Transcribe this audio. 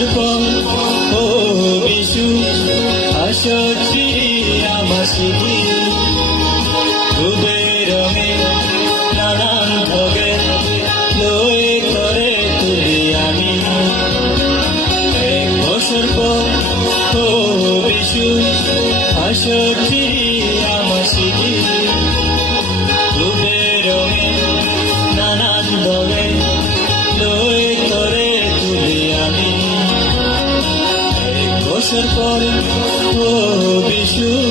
时光 سرپای تو بیشور